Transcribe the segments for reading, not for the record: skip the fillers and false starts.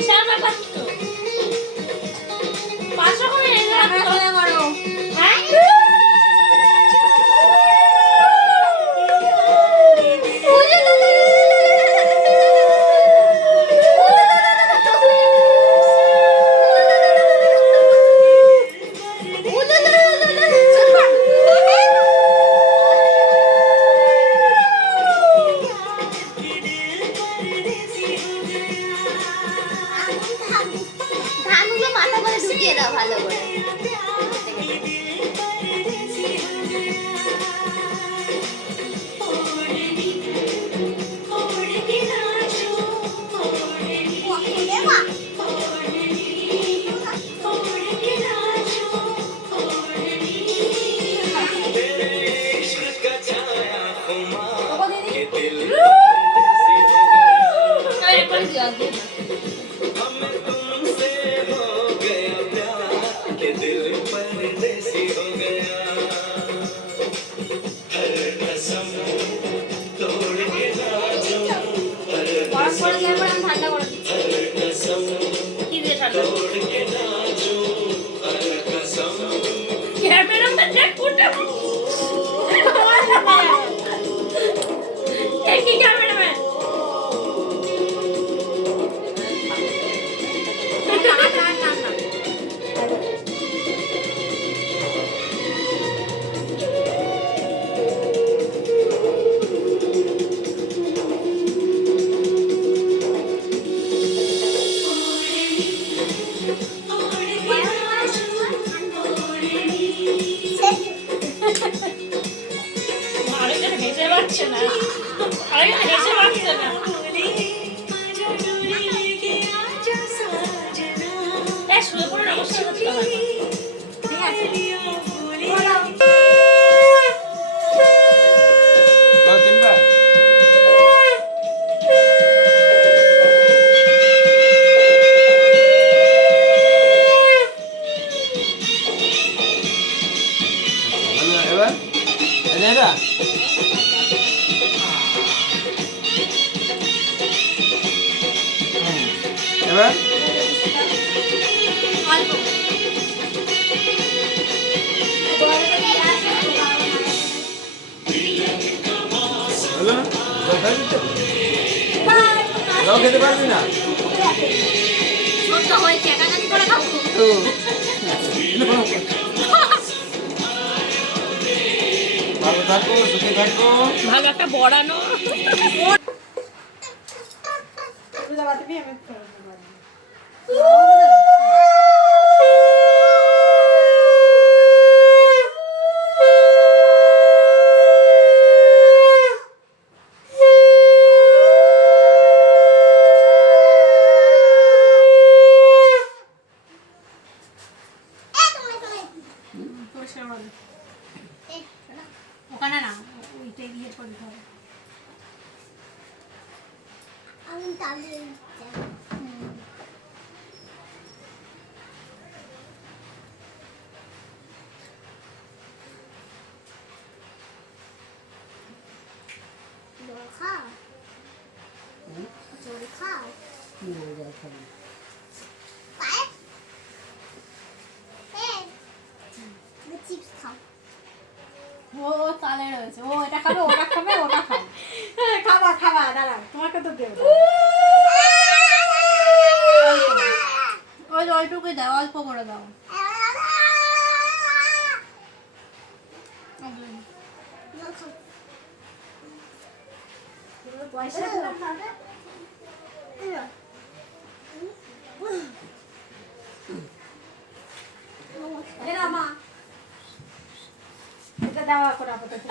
বিশাল ব্যাপার তো 500 করে করো হ্যাঁ ধানগুলো মাথা করে ঢুকিয়ে দাও ভালো করে খেতে পারবি না ভালো থাকো সুখে থাকো ভালো একটা বড়ানো ওখানে না ওইটাই দিয়ে করতে হবে আমি তাহলে খাও জল খাও চিপস খাও ও তালে রয়েছে ও এটা খাবে ওটা খাবে ওটা খাবে খাবা খাবা দাঁড়া তোমাকে তো দেব ওই ওইটুকুই দাও অল্প করে দাও পয়সা খাবে এরা মা এটা দেওয়া করে আপাতত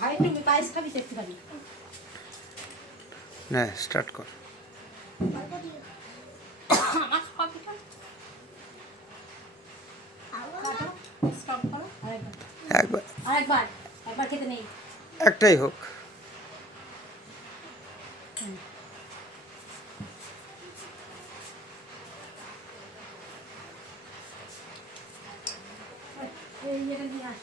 ভাই তুমি পায়েস খাবি একটু খাবি না স্টার্ট কর আমার খাবিটা স্টপ করো আরেকবার একবার খেতে নেই একটাই হোক এই এটা নিয়ে আস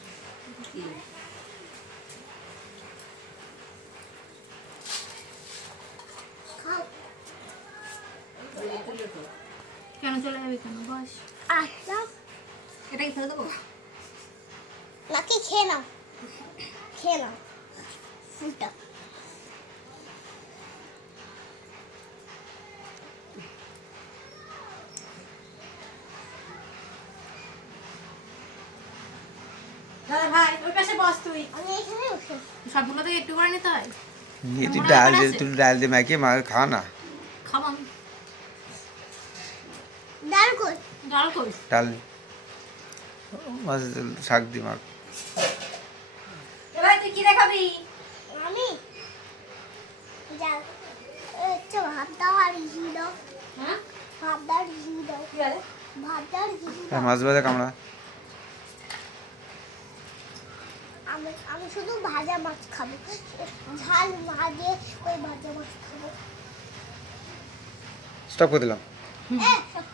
আচ্ছা এটা কি ফেলে দেবো? নাকি খেয়ে নাও ফুলটা দাদা ভাই ওই পাশে বস তুই। আমি এখানে বসে সবগুলো থেকে একটু করে নিতে হয়। নিয়ে তুই মনে ডাল হয় দিয়ে আছে? তুই ডাল দিয়ে মাখিয়ে মা খা না। খাবো আমি। ডাল কই জল কই? ডাল মাছ শাক দিয়ে মাখ। এবার তুই কি দেখাবি? আমি যা একটু ভাত দাও আর ঘি দাও হ্যাঁ ভাত দাও আর ঘি দাও কি বলে? ভাত দাও আর ঘি আর দাও মাছ ভাজা কামড়া। আমি শুধু ভাজা মাছ খাবো ঝাল না দিয়ে ওই ভাজা মাছ খাবো স্টপ করে দিলাম। সব